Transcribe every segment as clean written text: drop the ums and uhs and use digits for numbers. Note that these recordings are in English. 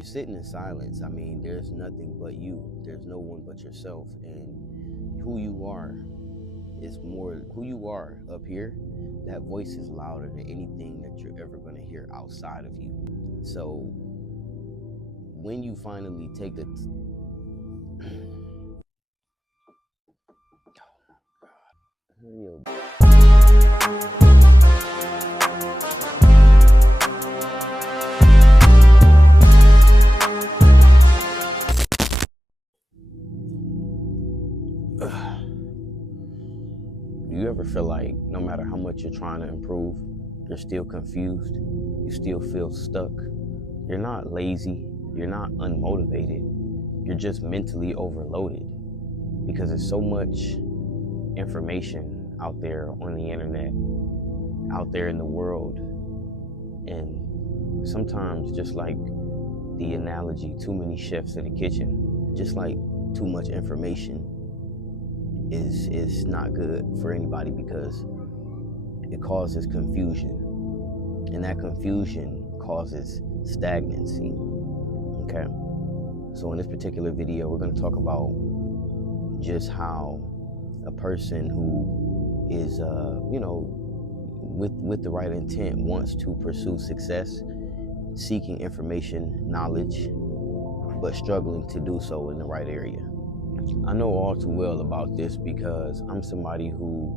You're sitting in silence. I mean, there's nothing but you. There's no one but yourself. And who you are is more who you are up here. That voice is louder than anything that you're ever going to hear outside of you. So when you finally take the you ever feel like no matter how much you're trying to improve, you're still confused, you still feel stuck? You're not lazy, you're not unmotivated, you're just mentally overloaded because there's so much information out there on the internet, out there in the world. And sometimes, just like the analogy, too many chefs in the kitchen, just like too much information is not good for anybody because it causes confusion, and that confusion causes stagnancy. Okay, so in this particular video, we're going to talk about just how a person who is with the right intent wants to pursue success, seeking information, knowledge, but struggling to do so in the right area. I know all too well about this because I'm somebody who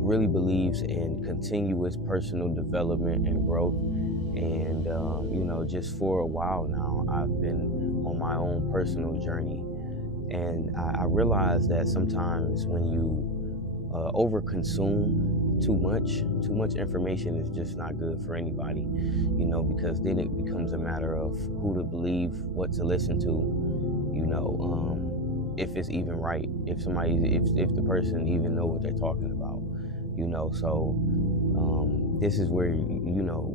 really believes in continuous personal development and growth. And, just for a while now, I've been on my own personal journey. And I realize that sometimes when you overconsume too much information is just not good for anybody, because then it becomes a matter of who to believe, what to listen to, if it's even right, if the person even know what they're talking about, so this is where,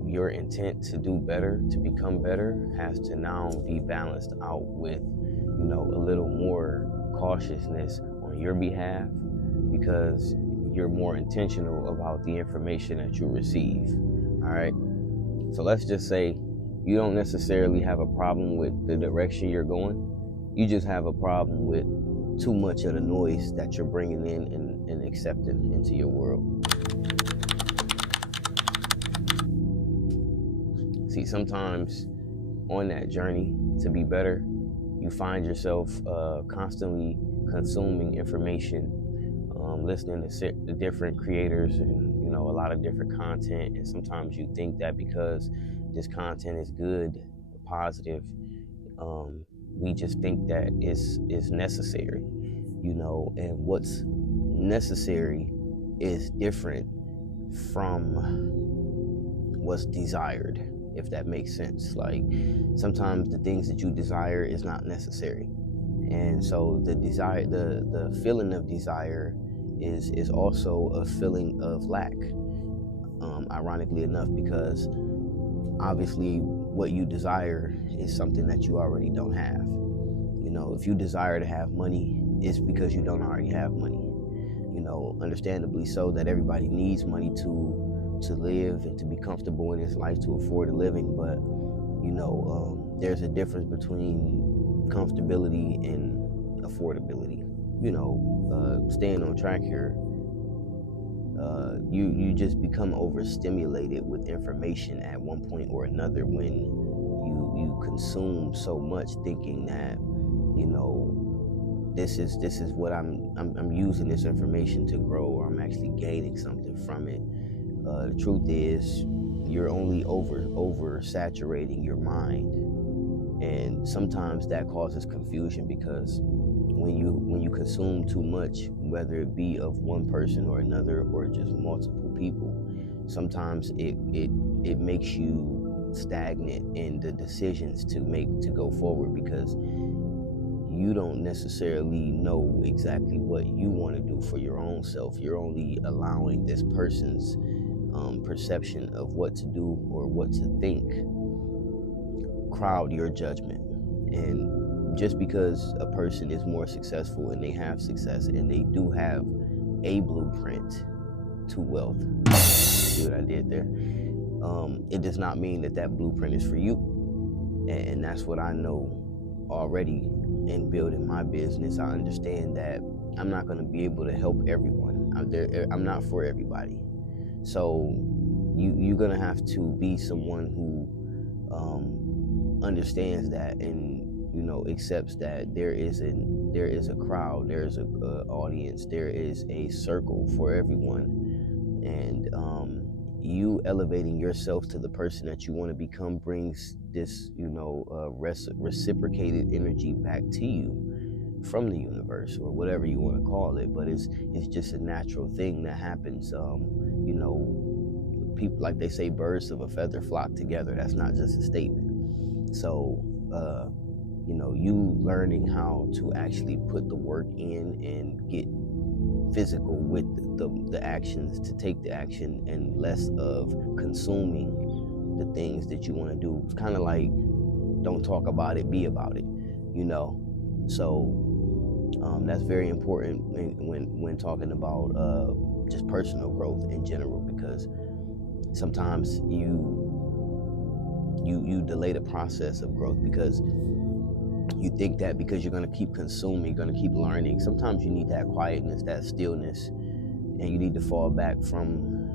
your intent to do better, to become better, has to now be balanced out with, a little more cautiousness on your behalf, because you're more intentional about the information that you receive. All right. So let's just say you don't necessarily have a problem with the direction you're going. You just have a problem with too much of the noise that you're bringing in and accepting into your world. See, sometimes on that journey to be better, you find yourself constantly consuming information, listening to different creators and, a lot of different content. And sometimes you think that because this content is good, positive, we just think that is necessary, and what's necessary is different from what's desired, if that makes sense. Like, sometimes the things that you desire is not necessary. And so the desire, the feeling of desire is also a feeling of lack, ironically enough, because obviously what you desire is something that you already don't have. If you desire to have money, it's because you don't already have money. Understandably so, that everybody needs money to live and to be comfortable in his life, to afford a living. But there's a difference between comfortability and affordability. Staying on track here, you just become overstimulated with information at one point or another when you consume so much, thinking that this is what I'm using this information to grow, or I'm actually gaining something from it. The truth is, you're only over saturating your mind, and sometimes that causes confusion, because when you consume too much, whether it be of one person or another or just multiple people, sometimes it makes you stagnant in the decisions to make to go forward, because you don't necessarily know exactly what you want to do for your own self. You're only allowing this person's perception of what to do or what to think crowd your judgment. And just because a person is more successful and they have success and they do have a blueprint to wealth, see what I did there? It does not mean that that blueprint is for you. And that's what I know already in building my business. I understand that I'm not going to be able to help everyone. I'm not for everybody. So you're going to have to be someone who understands that, and accepts that there is a crowd, there is a audience, there is a circle for everyone. And you elevating yourself to the person that you want to become brings this reciprocated energy back to you from the universe, or whatever you want to call it. But it's just a natural thing that happens. People, like they say, birds of a feather flock together. That's not just a statement. So you learning how to actually put the work in and get physical with the actions, to take the action, and less of consuming the things that you want to do. It's kind of like, don't talk about it, be about it, so that's very important when talking about just personal growth in general, because sometimes you delay the process of growth because you think that because you're going to keep consuming, you're going to keep learning. Sometimes you need that quietness, that stillness, and you need to fall back from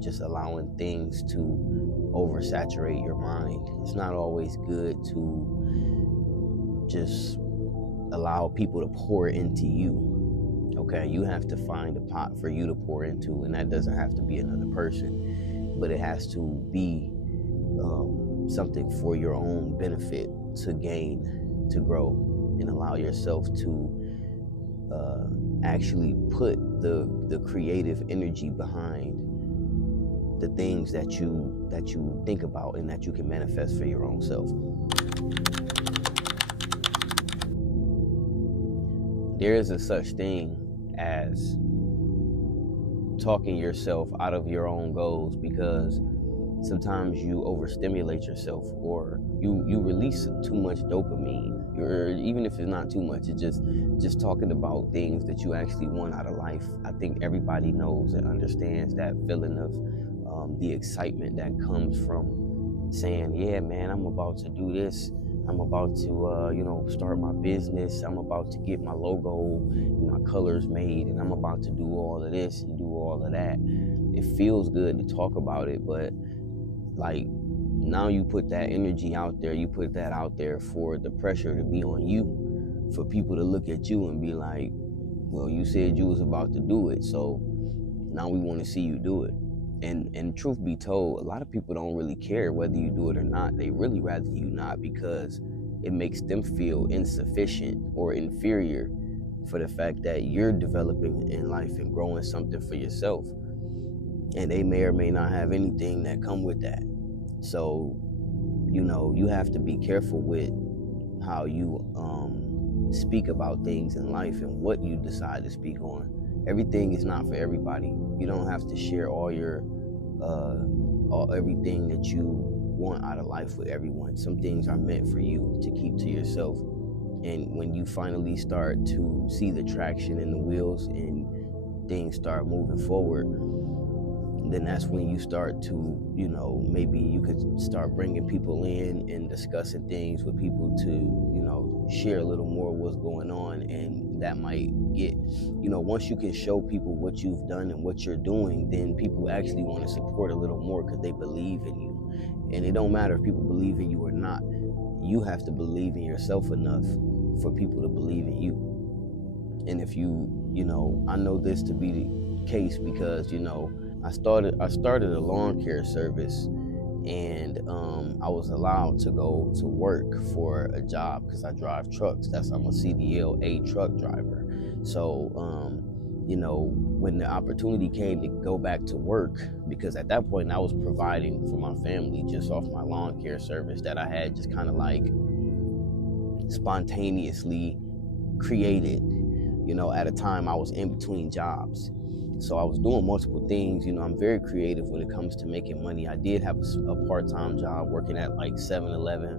just allowing things to oversaturate your mind. It's not always good to just allow people to pour into you. Okay, you have to find a pot for you to pour into, and that doesn't have to be another person, but it has to be something for your own benefit, to gain, to grow, and allow yourself to actually put the creative energy behind the things that you think about and that you can manifest for your own self. There is a such thing as talking yourself out of your own goals, because sometimes you overstimulate yourself, or you release too much dopamine, or even if it's not too much, it's just talking about things that you actually want out of life. I think everybody knows and understands that feeling of the excitement that comes from saying, yeah, man, I'm about to do this. I'm about to, start my business. I'm about to get my logo and my colors made, and I'm about to do all of this and do all of that. It feels good to talk about it, but like, now you put that energy out there, you put that out there for the pressure to be on you, for people to look at you and be like, well, you said you was about to do it, so now we want to see you do it. And truth be told, a lot of people don't really care whether you do it or not. They really rather you not, because it makes them feel insufficient or inferior for the fact that you're developing in life and growing something for yourself, and they may or may not have anything that come with that. So you have to be careful with how you speak about things in life and what you decide to speak on. Everything is not for everybody. You don't have to share all your everything that you want out of life with everyone. Some things are meant for you to keep to yourself. And when you finally start to see the traction in the wheels and things start moving forward, then that's when you start to, maybe you could start bringing people in and discussing things with people to, share a little more of what's going on. And that might get, once you can show people what you've done and what you're doing, then people actually want to support a little more because they believe in you. And it don't matter if people believe in you or not. You have to believe in yourself enough for people to believe in you. And if I know this to be the case because, I started a lawn care service, and I was allowed to go to work for a job because I drive trucks. I'm a CDL A truck driver. So, when the opportunity came to go back to work, because at that point I was providing for my family just off my lawn care service that I had just kind of like spontaneously created, at a time I was in between jobs. So I was doing multiple things. I'm very creative when it comes to making money. I did have a part-time job working at like 7-Eleven.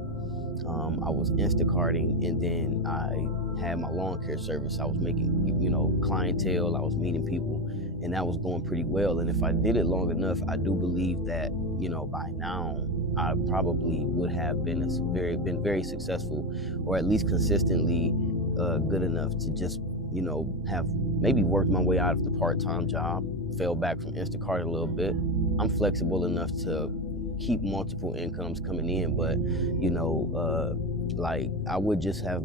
I was Instacarting, and then I had my lawn care service. I was making, clientele. I was meeting people, and that was going pretty well. And if I did it long enough, I do believe that, by now, I probably would have been very successful, or at least consistently good enough to just have maybe worked my way out of the part-time job, fell back from Instacart a little bit. I'm flexible enough to keep multiple incomes coming in, but like I would just have.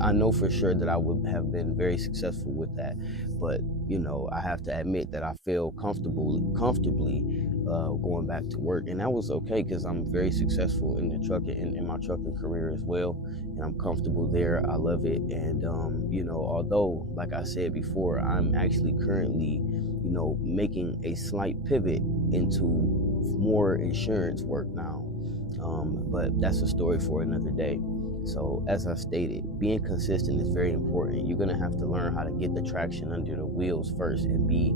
I know for sure that I would have been very successful with that, but I have to admit that I feel comfortably going back to work, and that was okay because I'm very successful in the trucking in my trucking career as well, and I'm comfortable there. I love it, and although like I said before, I'm actually currently making a slight pivot into more insurance work now, but that's a story for another day. So, as I stated, being consistent is very important. You're going to have to learn how to get the traction under the wheels first and be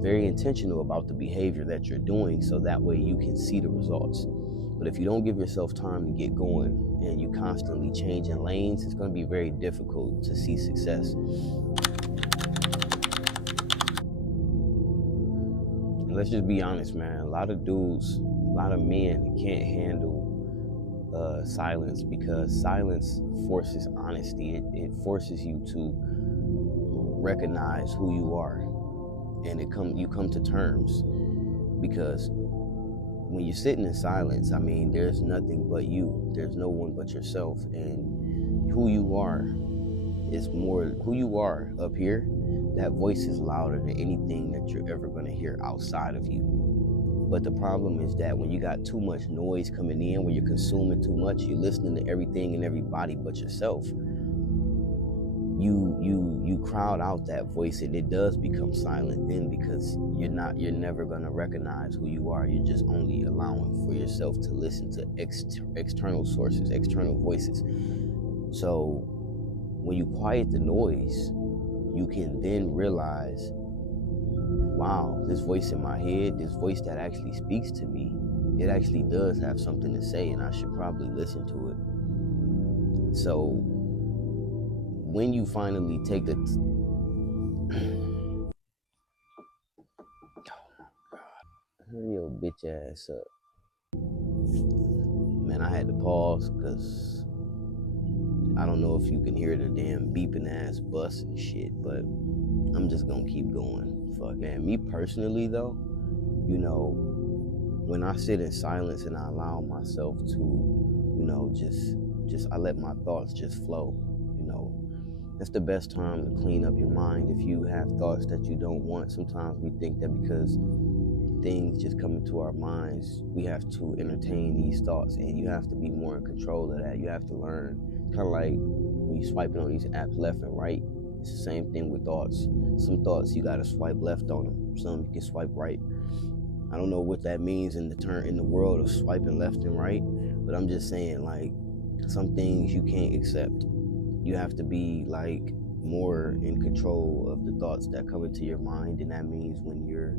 very intentional about the behavior that you're doing so that way you can see the results. But if you don't give yourself time to get going and you constantly changing lanes, it's going to be very difficult to see success. And let's just be honest, man. A lot of dudes, a lot of men can't handle silence because silence forces honesty. It forces you to recognize who you are, and you come to terms, because when you're sitting in silence, I mean, there's nothing but you. There's no one but yourself, and who you are who you are up here. That voice is louder than anything that you're ever going to hear outside of you. But the problem is that when you got too much noise coming in, when you're consuming too much, you're listening to everything and everybody but yourself. You crowd out that voice, and it does become silent then, because you're never gonna recognize who you are. You're just only allowing for yourself to listen to external sources, external voices. So when you quiet the noise, you can then realize, wow, this voice in my head, this voice that actually speaks to me, it actually does have something to say, and I should probably listen to it. So when you finally take the hurry your bitch ass up. Man, I had to pause because I don't know if you can hear the damn beeping ass bus and shit, but I'm just gonna keep going. Fuck, man. Me personally though, when I sit in silence and I allow myself to, just I let my thoughts just flow, that's the best time to clean up your mind. If you have thoughts that you don't want, sometimes we think that because things just come into our minds, we have to entertain these thoughts, and you have to be more in control of that. You have to learn, kind of like when you're swiping on these apps left and right, it's the same thing with thoughts. Some thoughts you gotta swipe left on them, some you can swipe right. I don't know what that means in the world of swiping left and right, but I'm just saying, like, some things you can't accept. You have to be like more in control of the thoughts that come into your mind, and that means when you're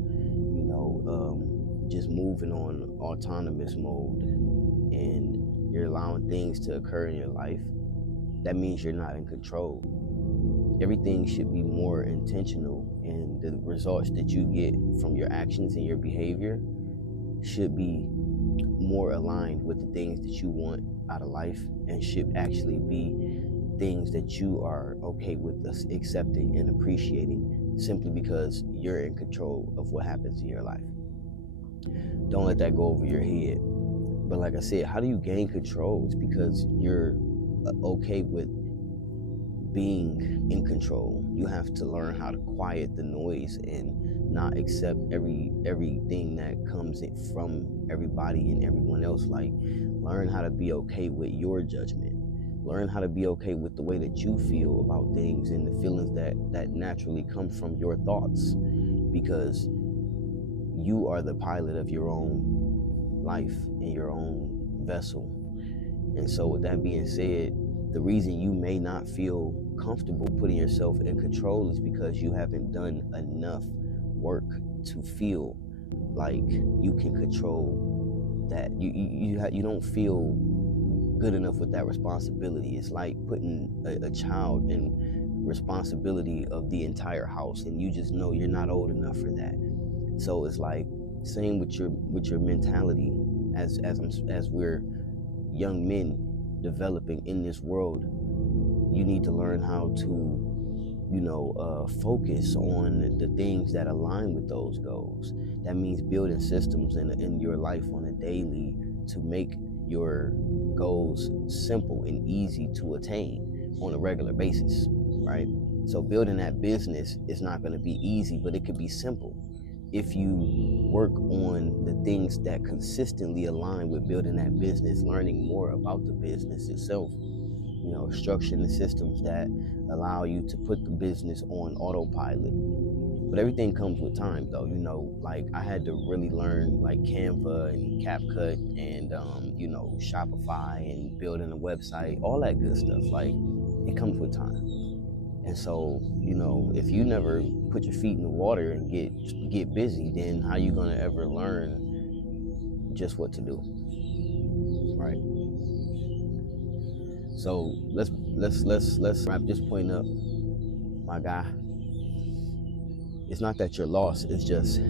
just moving on autonomous mode and you're allowing things to occur in your life, that means you're not in control. Everything should be more intentional, and the results that you get from your actions and your behavior should be more aligned with the things that you want out of life, and should actually be things that you are okay with us accepting and appreciating, simply because you're in control of what happens in your life. Don't let that go over your head. But like I said, how do you gain control? It's because you're okay with being in control. You have to learn how to quiet the noise and not accept everything that comes in from everybody and everyone else. Like, learn how to be okay with your judgment. Learn how to be okay with the way that you feel about things and the feelings that naturally come from your thoughts, because you are the pilot of your own life and your own vessel. And so with that being said, the reason you may not feel comfortable putting yourself in control is because you haven't done enough work to feel like you can control that. You don't feel good enough with that responsibility. It's like putting a child in responsibility of the entire house, and you just know you're not old enough for that. So it's like same with your mentality. as we're young men developing in this world, you need to learn how to focus on the things that align with those goals. That means building systems in your life on a daily to make your goals simple and easy to attain on a regular basis, right? So building that business is not going to be easy, but it could be simple if you work on the things that consistently align with building that business, learning more about the business itself, structuring the systems that allow you to put the business on autopilot. But everything comes with time, though. Like I had to really learn like Canva and CapCut and Shopify and building a website, all that good stuff. Like it comes with time. And so, if you never put your feet in the water and get busy, then how you gonna ever learn just what to do, right? So let's wrap this point up, my guy. It's not that you're lost. It's just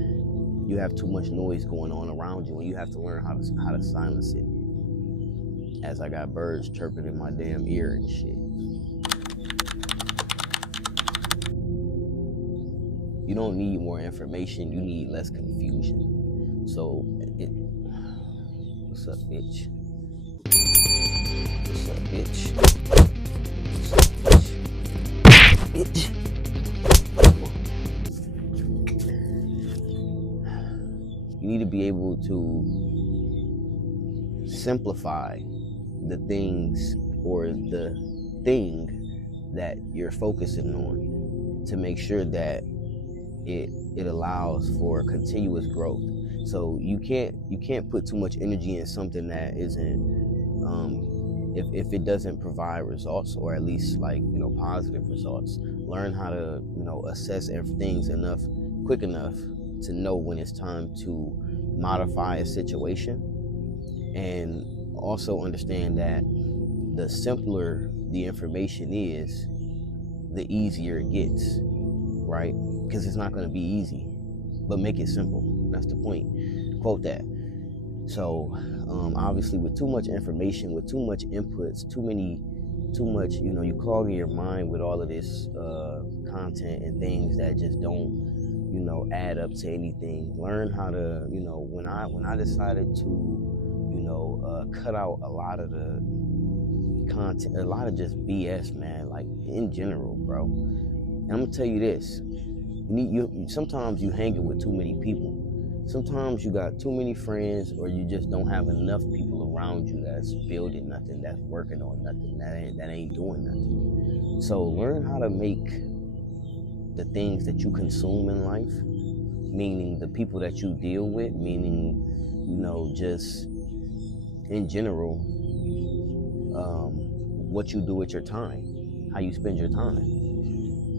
you have too much noise going on around you, and you have to learn how to silence it. As I got birds chirping in my damn ear and shit. You don't need more information. You need less confusion. So, what's up, bitch? What's up, bitch? What's up, bitch? Bitch. You need to be able to simplify the things or the thing that you're focusing on to make sure that it allows for continuous growth. So you can't put too much energy in something that isn't if it doesn't provide results, or at least like positive results. Learn how to assess things quick enough to know when it's time to modify a situation, and also understand that the simpler the information is, the easier it gets, right? Because it's not going to be easy, but make it simple. That's the point. Quote that. So obviously with too much information, with too much inputs, too much, you clogging your mind with all of this content and things that just don't add up to anything. Learn how to, when I decided to cut out a lot of the content, a lot of just BS, man, like in general, bro. And I'm gonna tell you this: sometimes you hanging with too many people. Sometimes you got too many friends, or you just don't have enough people around you that's building nothing, that's working on nothing, that ain't doing nothing. So learn how to make the things that you consume in life, meaning the people that you deal with, meaning just in general, what you do with your time, how you spend your time,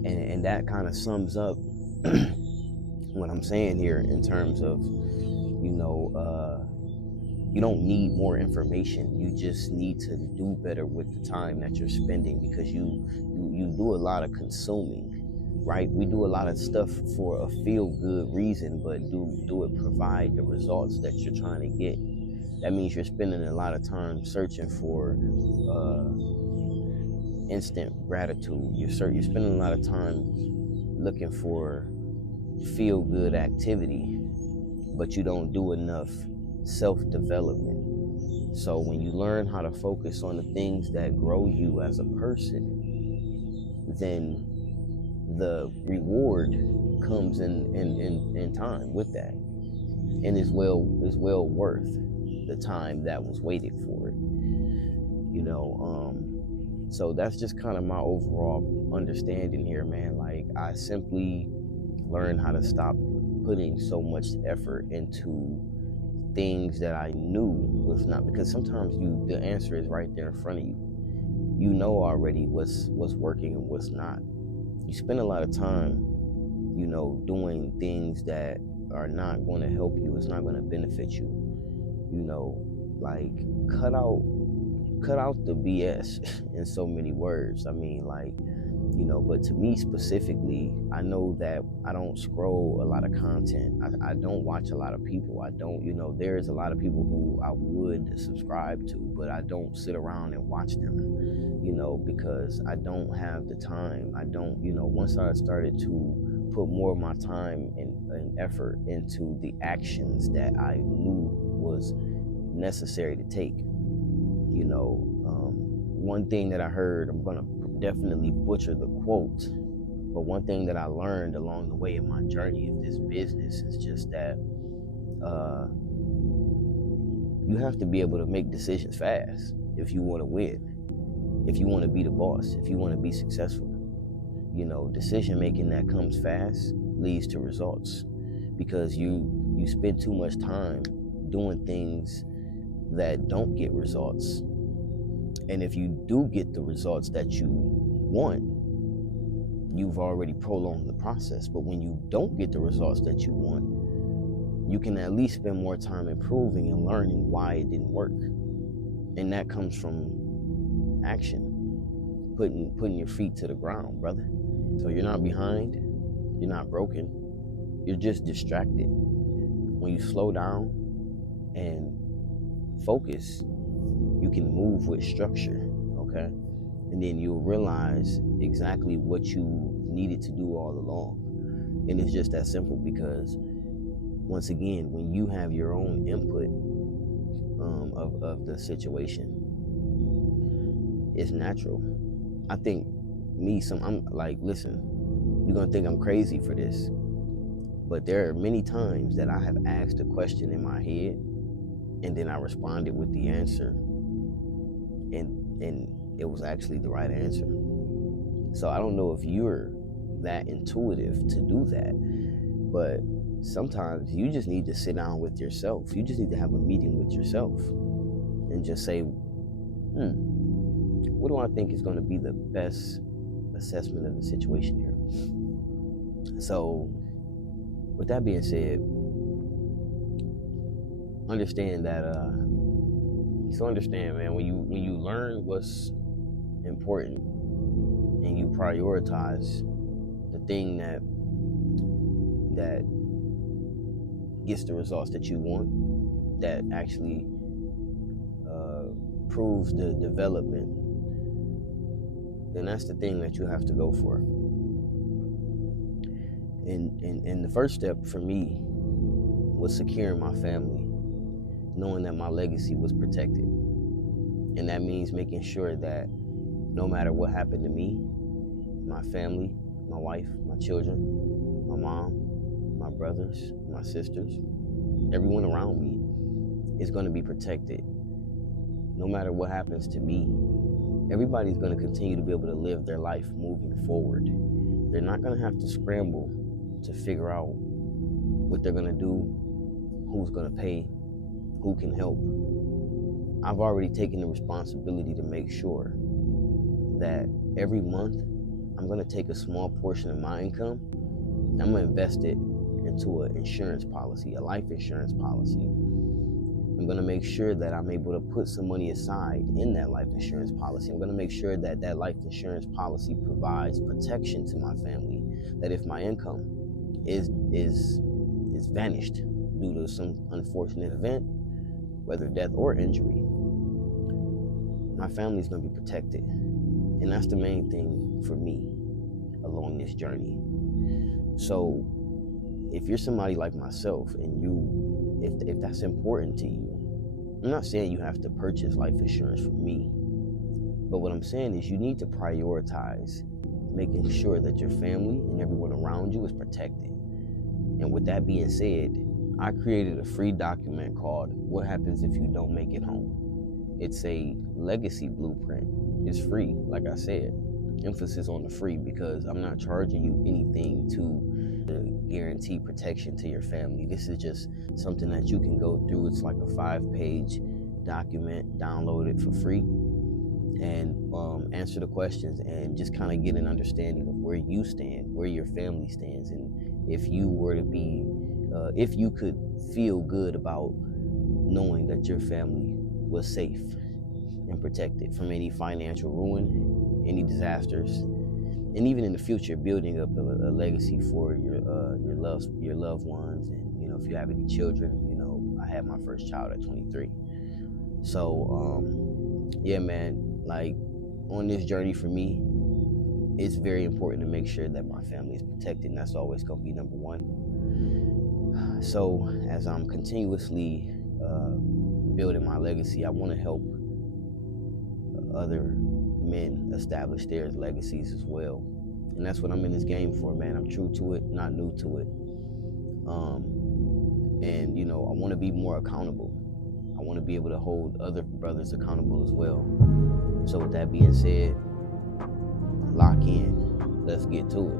and that kind of sums up what I'm saying here in terms of you don't need more information. You just need to do better with the time that you're spending, because you do a lot of consuming, right? We do a lot of stuff for a feel-good reason, but do it provide the results that you're trying to get? That means you're spending a lot of time searching for instant gratitude. You're spending a lot of time looking for feel-good activity, but you don't do enough self-development. So when you learn how to focus on the things that grow you as a person, then the reward comes in time with that, and is well worth the time that was waited for it. So that's just kind of my overall understanding here, man. Like, I simply learned how to stop putting so much effort into things that I knew was not, because sometimes the answer is right there in front of you. You know already what's working and what's not. You spend a lot of time, doing things that are not going to help you. It's not going to benefit you. Like cut out the BS in so many words. I mean, like, But to me specifically, I know that I don't scroll a lot of content. I don't watch a lot of people. I don't, there's a lot of people who I would subscribe to, but I don't sit around and watch them, because I don't have the time. I don't, once I started to put more of my time and effort into the actions that I knew was necessary to take, one thing that I heard, I'm going to definitely butcher the quote, but one thing that I learned along the way in my journey of this business is just that you have to be able to make decisions fast if you want to win, if you want to be the boss, if you want to be successful. Decision making that comes fast leads to results, because you spend too much time doing things that don't get results. And if you do get the results that you want, you've already prolonged the process. But when you don't get the results that you want, you can at least spend more time improving and learning why it didn't work. And that comes from action, putting your feet to the ground, brother. So you're not behind, you're not broken, you're just distracted. When you slow down and focus, you can move with structure, okay? And then you'll realize exactly what you needed to do all along. And it's just that simple, because once again, when you have your own input of the situation, it's natural. I think I'm like, listen, you're gonna think I'm crazy for this, but there are many times that I have asked a question in my head and then I responded with the answer, and it was actually the right answer. So I don't know if you're that intuitive to do that, but sometimes you just need to sit down with yourself. You just need to have a meeting with yourself and just say, what do I think is going to be the best assessment of the situation here? So with that being said, understand that man, when you learn what's important and you prioritize the thing that gets the results that you want, that actually proves the development, then that's the thing that you have to go for. And the first step for me was securing my family, knowing that my legacy was protected. And that means making sure that no matter what happened to me, my family, my wife, my children, my mom, my brothers, my sisters, everyone around me is going to be protected. No matter what happens to me, everybody's going to continue to be able to live their life moving forward. They're not going to have to scramble to figure out what they're going to do, who's going to pay, who can help. I've already taken the responsibility to make sure that every month I'm going to take a small portion of my income, I'm going to invest it into an insurance policy, a life insurance policy. I'm going to make sure that I'm able to put some money aside in that life insurance policy. I'm going to make sure that that life insurance policy provides protection to my family, that if my income is vanished due to some unfortunate event, whether death or injury, my family's going to be protected. And that's the main thing for me along this journey. So if you're somebody like myself and if that's important to you, I'm not saying you have to purchase life insurance from me, but what I'm saying is you need to prioritize making sure that your family and everyone around you is protected. And with that being said, I created a free document called What Happens If You Don't Make It Home. It's a legacy blueprint. It's free, like I said. Emphasis on the free, because I'm not charging you anything to guarantee protection to your family. This is just something that you can go through. It's like a 5-page document, download it for free, and answer the questions and just kind of get an understanding of where you stand, where your family stands, and if you were to be, if you could feel good about knowing that your family was safe and protected from any financial ruin, any disasters, and even in the future, building up a legacy for your loved ones, and if you have any children. I had my first child at 23. So yeah, man, like on this journey for me, it's very important to make sure that my family is protected, and that's always going to be number one. So as I'm continuously building my legacy, I want to help other men establish their legacies as well. And that's what I'm in this game for, man. I'm true to it, not new to it. And I want to be more accountable. I want to be able to hold other brothers accountable as well. So with that being said, lock in. Let's get to it.